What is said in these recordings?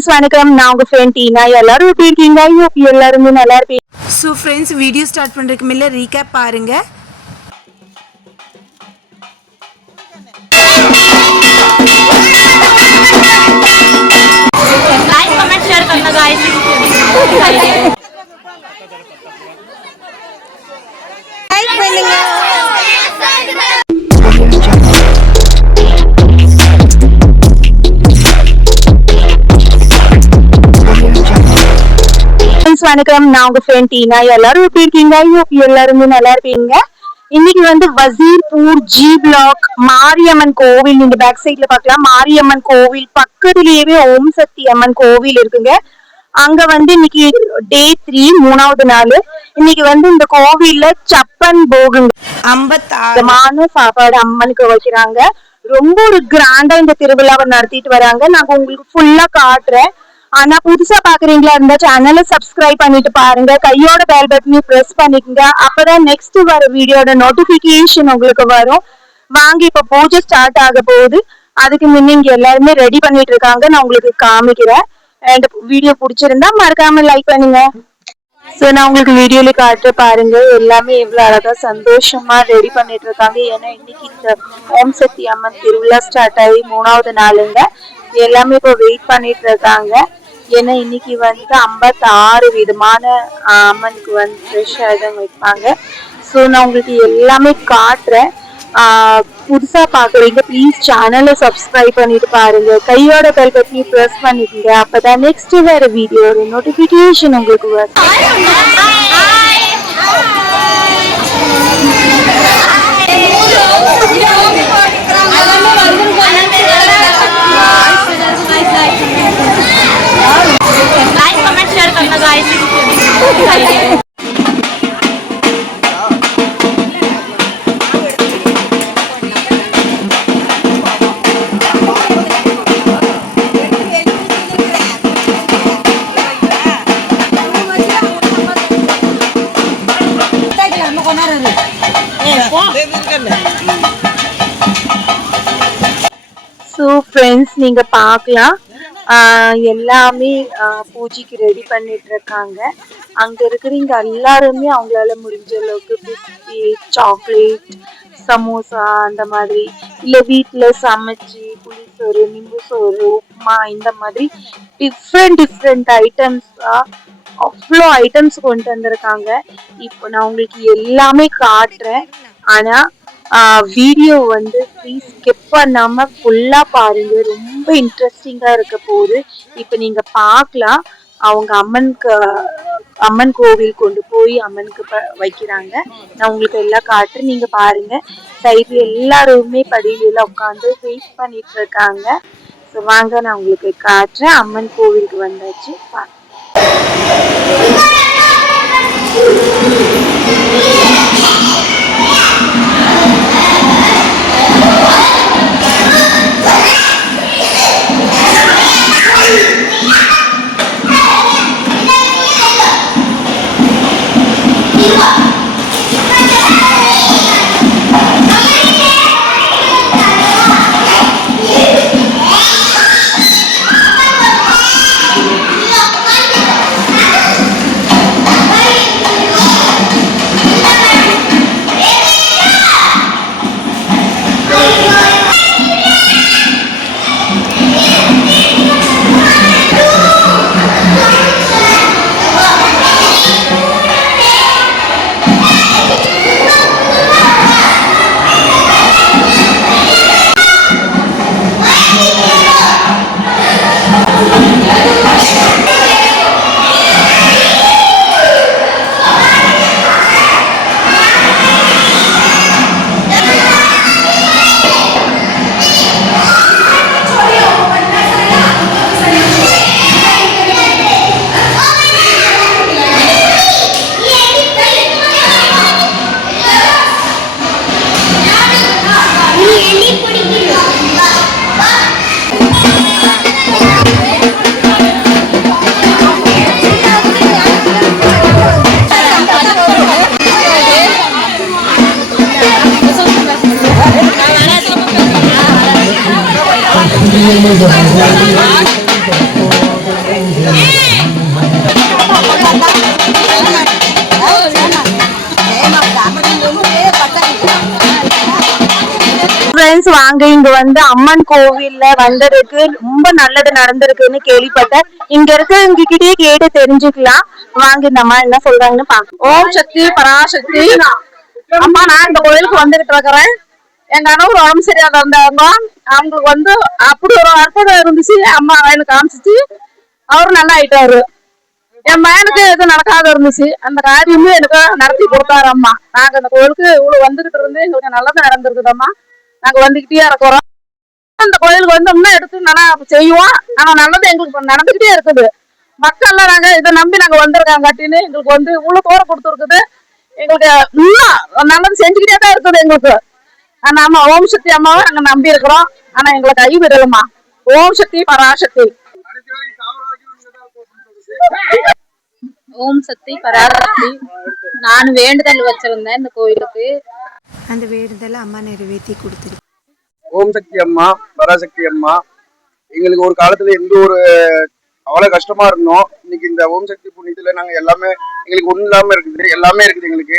Friends वणक्कम நான் உங்க friend டீனா எல்லாரும் எப்படி இருக்கீங்க ஐ ஹோப் எல்லாரும் நல்லா இருப்பீங்க सो फ्रेंड्स वीडियो स्टार्ट பண்றதுக்கு முன்ன ரீகேப் பாருங்க लाइक कमेंट शेयर करना गाइस लाइक பண்ணுங்க फ्रेंड्स वणक्कम நான் உங்க ஃப்ரெண்ட் டீனா எல்லாரும் எப்படி இருக்கீங்க ஐ ஹோப் எல்லாரும் நல்லா இருப்பீங்க இன்னைக்கு வந்து வசீர்பூர் ஜி பிளாக் மாரியம்மன் கோவில் நீங்க பேக் சைடுல பார்க்கலாம் மாரியம்மன் கோவில் பக்கத்துலயே ஓம் சக்தி அம்மன் கோவில் இருக்குங்க அங்க வந்து இன்னைக்கு டே 3 மூணாவது நாள் இன்னைக்கு வந்து இந்த கோவில்ல சப்பன் போகுங்க 56 சாப்பாடு அம்மனுக்கு வைக்கிறாங்க ரொம்ப ஒரு கிராண்டா இந்த திருவிழாவை நடத்திட்டு வராங்க நான் உங்களுக்கு ஃபுல்லா காட்டுறேன் ஆனா புதுசா பாக்குறீங்களா இருந்தா சேனலை சப்ஸ்கிரைப் பண்ணிட்டு பாருங்க கையோட பெல் பட்டனையும் பிரஸ் பண்ணிக்கங்க அப்பதான் நெக்ஸ்ட் வர வீடியோட நோட்டிபிகேஷன் உங்களுக்கு வரும் வாங்க இப்ப பூஜை ஸ்டார்ட் ஆக போகுது அதுக்கு முன்ன இங்க எல்லாருமே ரெடி பண்ணிட்டு இருக்காங்க நான் உங்களுக்கு காமிக்கிறேன் அண்ட் வீடியோ பிடிச்சிருந்தா மறக்காம லைக் பண்ணுங்க சோ நான் உங்களுக்கு வீடியோல காட்டு பாருங்க எல்லாமே எவ்வளவு அழகா சந்தோஷமா ரெடி பண்ணிட்டு இருக்காங்க ஏன்னா இன்னைக்கு இந்த ஓம் சக்தி அம்மன் திருவிழா ஸ்டார்ட் ஆகி மூணாவது நாளுங்க எல்லாமே இப்போ வெயிட் பண்ணிட்டு இருக்காங்க ஏன்னா இன்னைக்கு வந்து 56 விதமான அம்மனுக்கு வந்து பிரசாதம் வைப்பாங்க ஸோ நான் உங்களுக்கு எல்லாமே காட்டுறேன் புதுசா பாக்குறீங்க ப்ளீஸ் சேனலை சப்ஸ்கிரைப் பண்ணிட்டு பாருங்க கையோட பெல் பட்டனை பிரஸ் பண்ணிக்கங்க அப்பதான் நெக்ஸ்ட் வேற வீடியோட நோட்டிபிகேஷன் உங்களுக்கு வரும் लाइक कमेंट शेयर करना गाइस ஸோ ஃப்ரெண்ட்ஸ் நீங்க பார்க்கலாம் எல்லாமே பூஜைக்கு ரெடி பண்ணிட்டு இருக்காங்க அங்க இருக்கிறவங்க எல்லாருமே அவங்களால முடிஞ்ச அளவுக்கு பிஸ்கெட் சாக்லேட் சமோசா அந்த மாதிரி இல்ல வீட்டுல சமைச்சு புளிசோறு நிம்பு சோறு உப்புமா இந்த மாதிரி டிஃப்ரெண்ட் ஐட்டம்ஸா அவ்வளோ ஐட்டம்ஸ் கொண்டு வந்திருக்காங்க இப்போ நான் உங்களுக்கு எல்லாமே காட்டுறேன் ஆனா வீடியோ வந்து ப்ளீஸ் ஸ்கிப் பண்ணாம ஃபுல்லா பாருங்க ரொம்ப இன்ட்ரெஸ்டிங்கா இருக்க போகுது இப்போ நீங்க பார்க்கலாம் அவங்க அம்மன் கோவில் கொண்டு போய் அம்மனுக்கு வைக்கிறாங்க நான் உங்களுக்கு எல்லாம் காட்டுறேன் நீங்க பாருங்க சைட்ல எல்லாருமே படியில உட்காந்து வெயிட் பண்ணிட்டு இருக்காங்க ஸோ வாங்க நான் உங்களுக்கு காட்டுறேன் அம்மன் கோவிலுக்கு வந்தாச்சு நாங்க இங்க வந்து அம்மன் கோவில்ல வந்ததுக்கு ரொம்ப நல்லது நடந்திருக்குன்னு கேள்விப்பட்டேன். இங்க இருக்கவங்க கிட்டயே கேட்டு தெரிஞ்சுக்கலாம். வாங்க இந்த அம்மா என்ன சொல்றாங்கன்னு பாக்கலாம். ஓம் சக்தி பராசக்தி. அம்மா, நான் இந்த கோயிலுக்கு வந்துகிட்டு இருக்கிறேன். எங்க கணவர் உடம்பு சரியாத இருந்தாங்க. அவங்களுக்கு வந்து அப்படி ஒரு அற்புதம் இருந்துச்சு. அம்மா எனக்கு காமிச்சிச்சு. அவரு நல்லா ஆயிட்டாரு. என் பையனுக்கு எதுவும் நடக்காத இருந்துச்சு. அந்த காரியமும் எனக்கு நடத்தி கொடுத்தாரு அம்மா. நாங்க இந்த கோயிலுக்கு இவ்வளவு வந்துகிட்டு இருந்து எங்களுக்கு நல்லது நடந்திருக்குதம்மா. நாங்க வந்துகிட்டே இருக்கிறோம். இந்த கோயிலுக்கு வந்து இன்னும் எடுத்து நல்லா செய்வோம். ஆனா நல்லது எங்களுக்கு நடந்துகிட்டே இருக்குது. மக்கள் எல்லாம் நாங்க இதை நம்பி நாங்க வந்திருக்காங்க கட்டின்னு எங்களுக்கு வந்து இவ்வளவு தூரம் கொடுத்துருக்குது. எங்களுக்கு இன்னும் நல்லது செஞ்சுக்கிட்டே தான் இருக்குது எங்களுக்கு. ஆனா அம்மா ஓம் சக்தி அம்மாவை நாங்க நம்பி இருக்கிறோம். ஆனா எங்களை கை விடலுமா. ஓம் சக்தி பராசக்தி. ஓம் சக்தி பராசக்தி. நான் வேண்டுதல் வச்சிருந்தேன் இந்த கோயிலுக்கு. அந்த வேண்டுதலை அம்மா நிறைவேற்றி கொடுத்துருக்கு. ஓம் சக்தி அம்மா, பராசக்தி அம்மா, எங்களுக்கு ஒரு காலத்துல எந்த ஒரு அவ்வளவு கஷ்டமா இருந்தோம். இன்னைக்கு இந்த ஓம் சக்தி புண்ணியத்துல நாங்க எல்லாமே எங்களுக்கு ஒண்ணு இல்லாம இருக்குது. எல்லாமே இருக்குது. எங்களுக்கு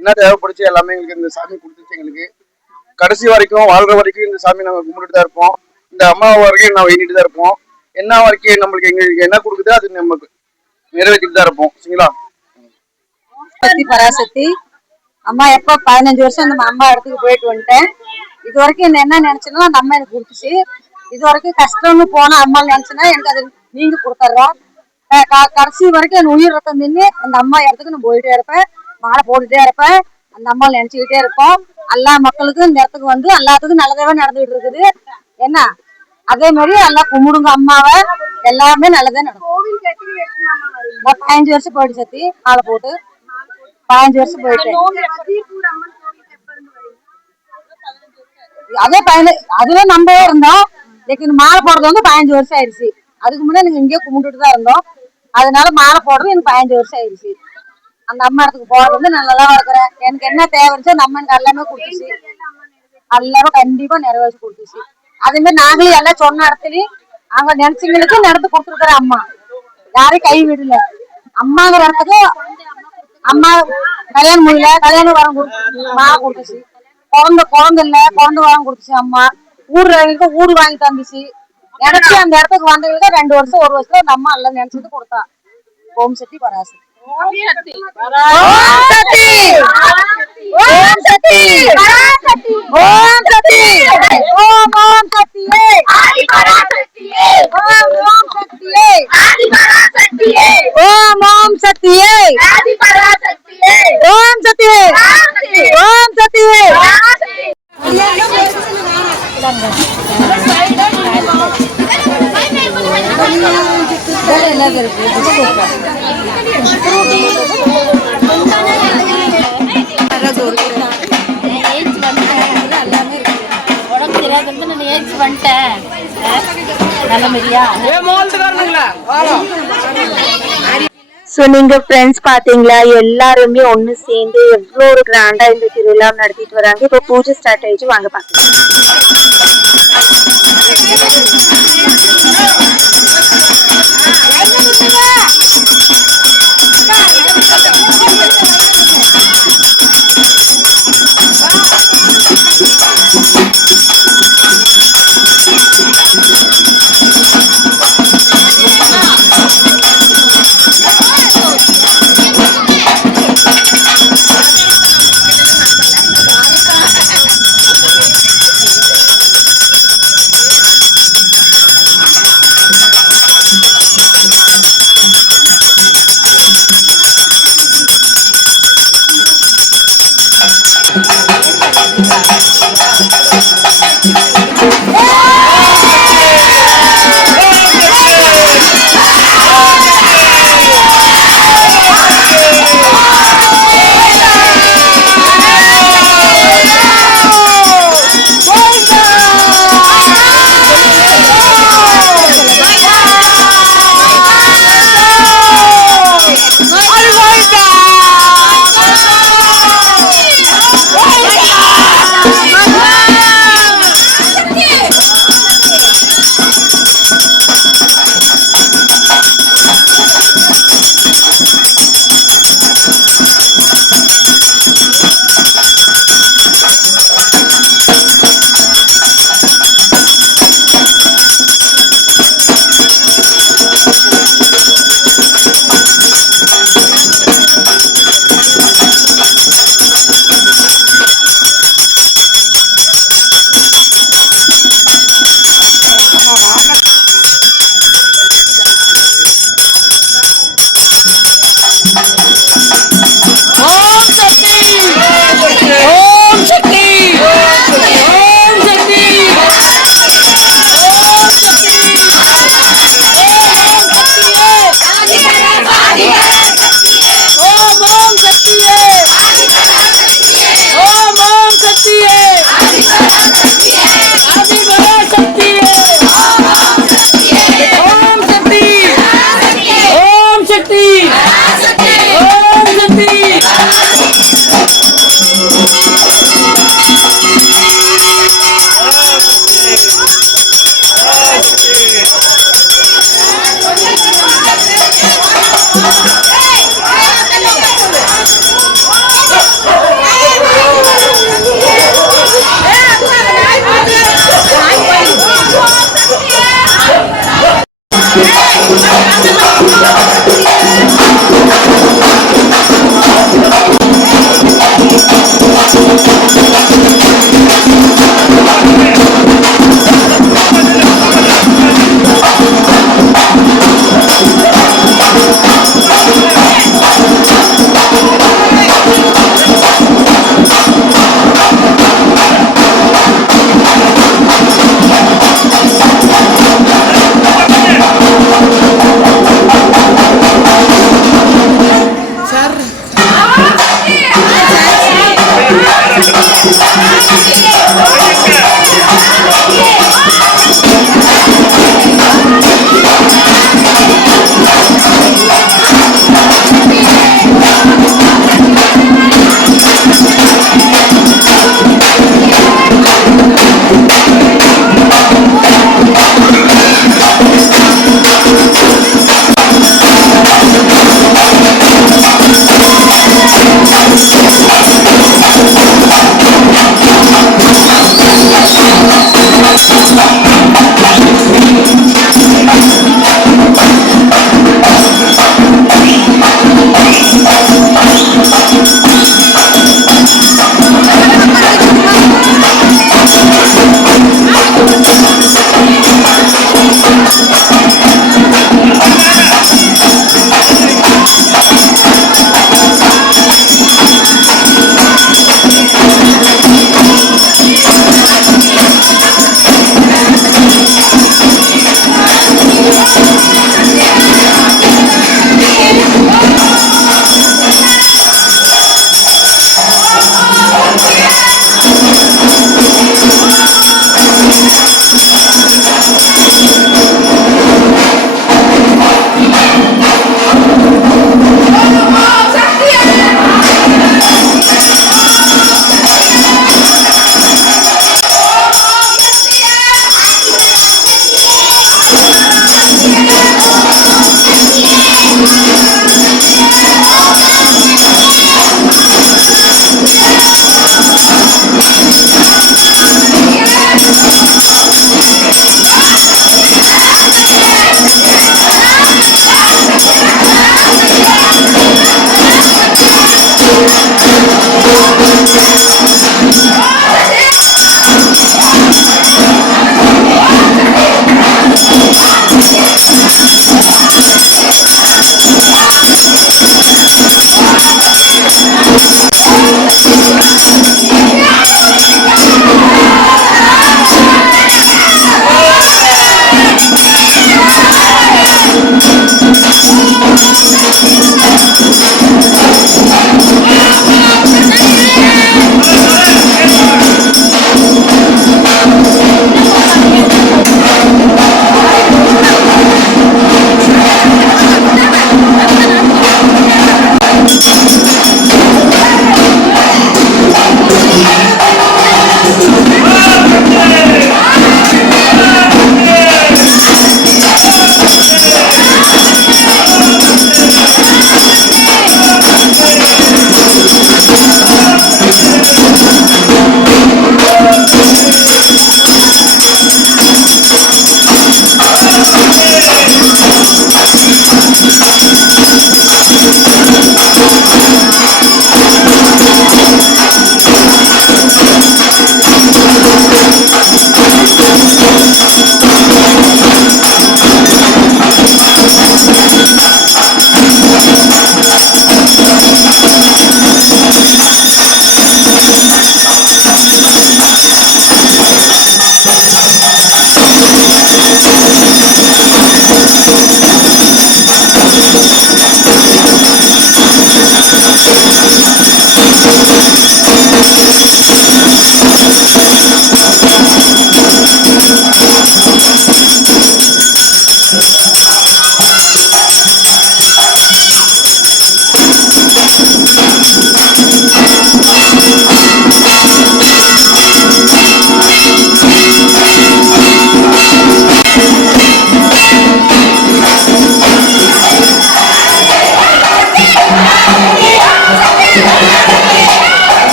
என்ன தேவைப்படுச்சு எல்லாமே எங்களுக்கு இந்த சாமி கொடுத்துச்சு. எங்களுக்கு கடைசி வரைக்கும் வாழ்ற வரைக்கும் இந்த சாமி நாங்க கும்பிட்டுட்டு தான் இருப்போம். இந்த அம்மா வரைக்கும் நான் வேண்டிட்டு தான் இருப்போம். என்ன வரைக்கும் நம்மளுக்கு எங்களுக்கு என்ன கொடுக்குதோ அது நமக்கு நிறைவேற்றிட்டு தான் இருப்போம். சரிங்களா? சக்தி பராசக்தி அம்மா. எப்ப 15 வருஷம் இந்த அம்மா இடத்துக்கு போயிட்டு வந்துட்டேன். இது வரைக்கும் என்ன நினைச்சேன்னா அந்த அம்மா எனக்கு கொடுத்துச்சு. இது வரைக்கும் கஷ்டம்னு போன அம்மா நினைச்சுன்னா எனக்கு அது நீங்க கொடுத்துட்றோம். கடைசி வரைக்கும் என் உயிர் ரத்தம் தின்னு அந்த அம்மா இடத்துக்கு நான் போயிட்டே இருப்பேன். மாலை போட்டுட்டே இருப்பேன். அந்த அம்மா நினைச்சுக்கிட்டே இருப்போம். எல்லா மக்களுக்கும் இந்த இடத்துக்கு வந்து எல்லாத்துக்கும் நல்லதாவே நடந்துகிட்டு இருக்குது. என்ன அதே மாதிரி எல்லாம் கும்பிடுங்க அம்மாவை. எல்லாமே நல்லதே நடக்கும். 15 வருஷம் போயிட்டு சத்தி மாலை போட்டு 15 வருஷம் போயிட்டு அதே அதுல நம்பவே இருந்தோம். இன்னைக்கு மாலை போடுறது வந்து 15 வருஷம் ஆயிடுச்சு. அதுக்கு முன்னாடி நீங்க இங்கேயே கும்பிட்டுட்டு தான் இருந்தோம். அதனால மாலை போடுறது எனக்கு 15 வருஷம் ஆயிடுச்சு. அந்த அம்மா இடத்துக்கு போறது வந்து நல்லா இருக்கிறேன். எனக்கு என்ன தேவைச்சோ நம்ம எனக்கு எல்லாமே கொடுத்துச்சு. எல்லாமே கண்டிப்பா நிறைவேற்றி கொடுத்துச்சு. அதே மாதிரி நாங்களும் எல்லாம் சொன்ன இடத்துலயும் அங்க நினைச்சவங்களுக்கு நடந்து கொடுத்துருக்குற அம்மா. யாரையும் கை விடல. அம்மாங்கிற இடத்துக்கு அம்மா கல்யாணம் முடியல, கல்யாணம் வரம் மாலை கொடுத்துச்சு. குழந்தை இல்ல, குழந்தை வரம் கொடுத்துச்சு அம்மா. ஊடு வாங்கி தந்துச்சு. நினைச்சு அந்த இடத்துக்கு வந்தவங்களுக்கு 2 வருஷம் 1 வருஷத்துல அந்த அம்மா எல்லாம் நினைச்சது கொடுத்தா. ஓம் சக்தி பராசக்தி. ஓம் சக்தி ஓம் சக்தி பராசக்தி. ஓம் சக்தி ஓம் ஓம் சக்தியே ஆதி பராசக்தியே. ஓம் ஓம் சக்தியே ஆதி பராசக்தியே. ஓம் ஓம் சக்தியே ஆதி பராசக்தியே. ஓம் சக்தியே ஓம் சக்தியே. சோ நீங்க ஃப்ரெண்ட்ஸ் பாத்தீங்களா, எல்லாருமே ஒண்ணு சேர்ந்து எவ்வளவு ஒரு கிராண்டா இந்த திருவிழா நடத்திட்டு வராங்க. இப்போ பூஜை ஸ்டார்ட் ஆயிடுச்சு. வாங்க பாக்கலாம்.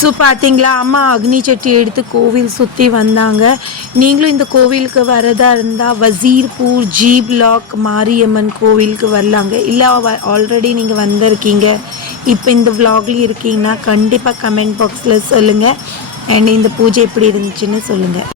ஸோ பார்த்தீங்களா, அம்மா அக்னி சட்டி எடுத்து கோவில் சுற்றி வந்தாங்க. நீங்களும் இந்த கோவிலுக்கு வரதா இருந்தால் வசீர்பூர் ஜி பிளாக் மாரியம்மன் கோவிலுக்கு வரலாங்க. இல்லை ஆல்ரெடி நீங்கள் வந்திருக்கீங்க, இப்போ இந்த விலாக்லேயும் இருக்கீங்கன்னா கண்டிப்பாக கமெண்ட் பாக்ஸில் சொல்லுங்கள். அண்ட் இந்த பூஜை எப்படி இருந்துச்சுன்னு சொல்லுங்கள்.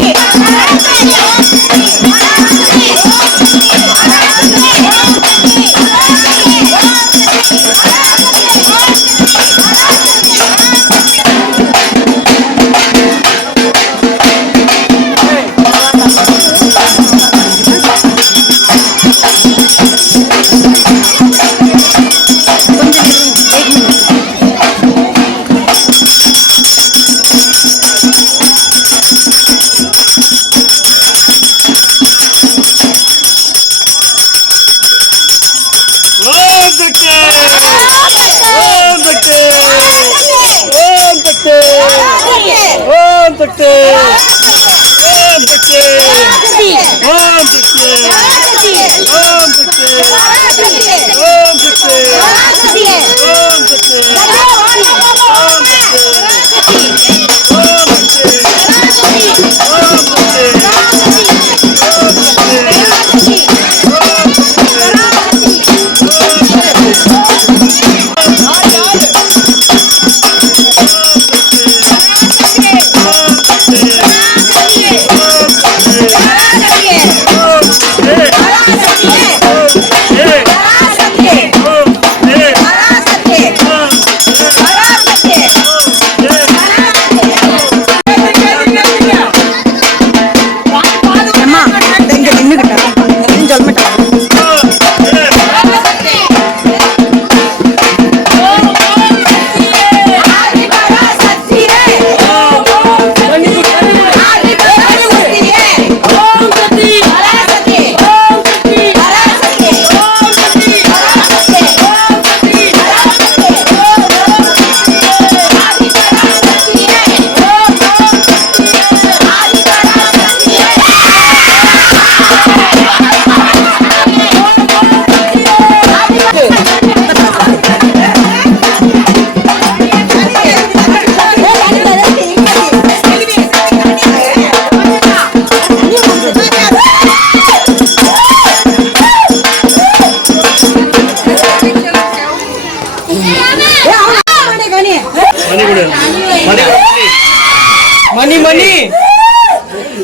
மணி மணி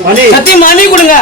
மணி சத்தி மணி கொடுங்க.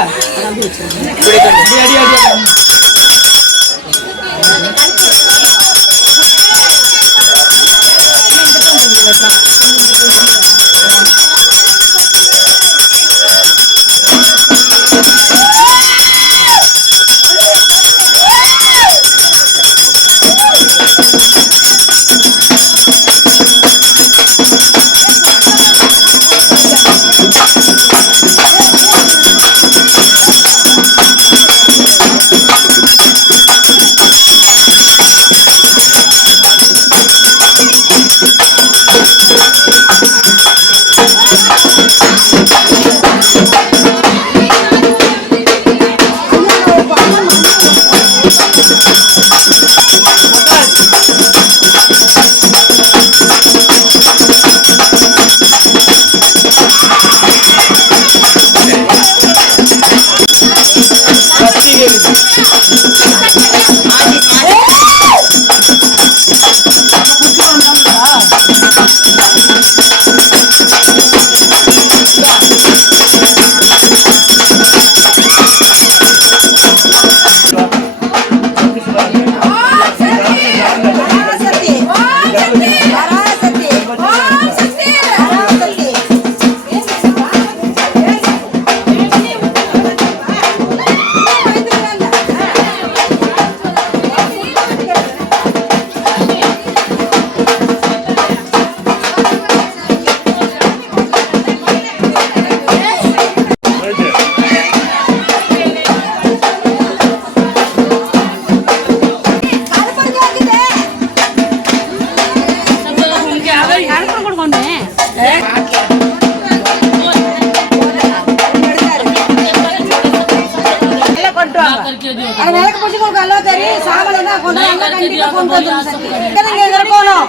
கண்டிப்பா கொண்டு வந்துடும் சக்தி. இங்க இருக்கணும்.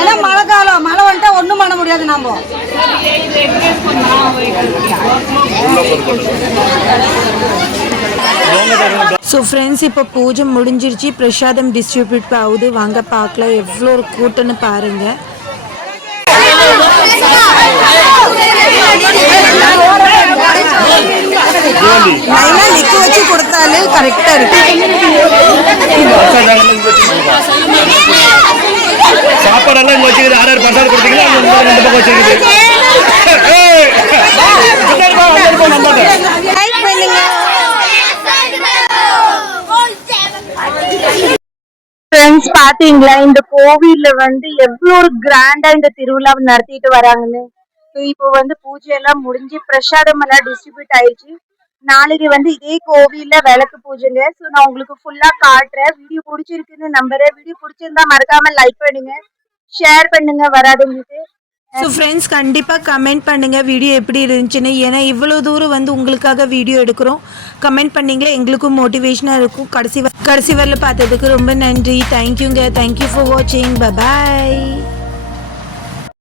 ஏன்னா மழை காலம், மழை வந்துட்டா ஒண்ணும் பண்ண முடியாது நாம. ஸோ ஃப்ரெண்ட்ஸ், இப்போ பூஜை முடிஞ்சிருச்சு, பிரசாதம் டிஸ்ட்ரிபியூட் ஆகுது. வாங்க பார்க்கலாம் எவ்வளோ ஒரு கூட்டம்னு பாருங்கள். நிக்க வச்சு கொடுத்தாலே கரெக்டா இருக்கு. சாப்பாடெல்லாம் இங்க வச்சுக்கிது. 6 பிரசாதம் கொடுத்தீங்கன்னா இந்த பக்கம் வச்சுக்கிது. ஃப்ரெண்ட்ஸ் பாத்தீங்களா, இந்த கோவில்ல வந்து எவ்வளவு ஒரு கிராண்டா இந்த திருவிழாவை நடத்திட்டு வராங்கன்னு. இப்போ வந்து பூஜை எல்லாம் முடிஞ்சு பிரசாதம் எல்லாம் டிஸ்ட்ரிபியூட் ஆயிடுச்சு. நாளைக்கு வந்து இதே கோவில்ல விளக்கு பூஜைங்க. ஸோ நான் உங்களுக்கு ஃபுல்லா காட்டுறேன். வீடியோ பிடிச்சிருக்குன்னு நம்புறேன். வீடியோ பிடிச்சிருந்தா மறக்காம லைக் பண்ணுங்க, ஷேர் பண்ணுங்க வராதவங்களுக்கு. ஸோ ஃப்ரெண்ட்ஸ், கண்டிப்பாக கமெண்ட் பண்ணுங்கள் வீடியோ எப்படி இருந்துச்சுன்னு. ஏன்னா இவ்வளோ தூரம் வந்து உங்களுக்காக வீடியோ எடுக்கிறோம். கமெண்ட் பண்ணிங்களே எங்களுக்கும் மோட்டிவேஷனாக இருக்கும். கடைசி வரல பார்த்ததுக்கு ரொம்ப நன்றி. தேங்க்யூங்க. தேங்க்யூ ஃபார் வாட்சிங். Bye bye.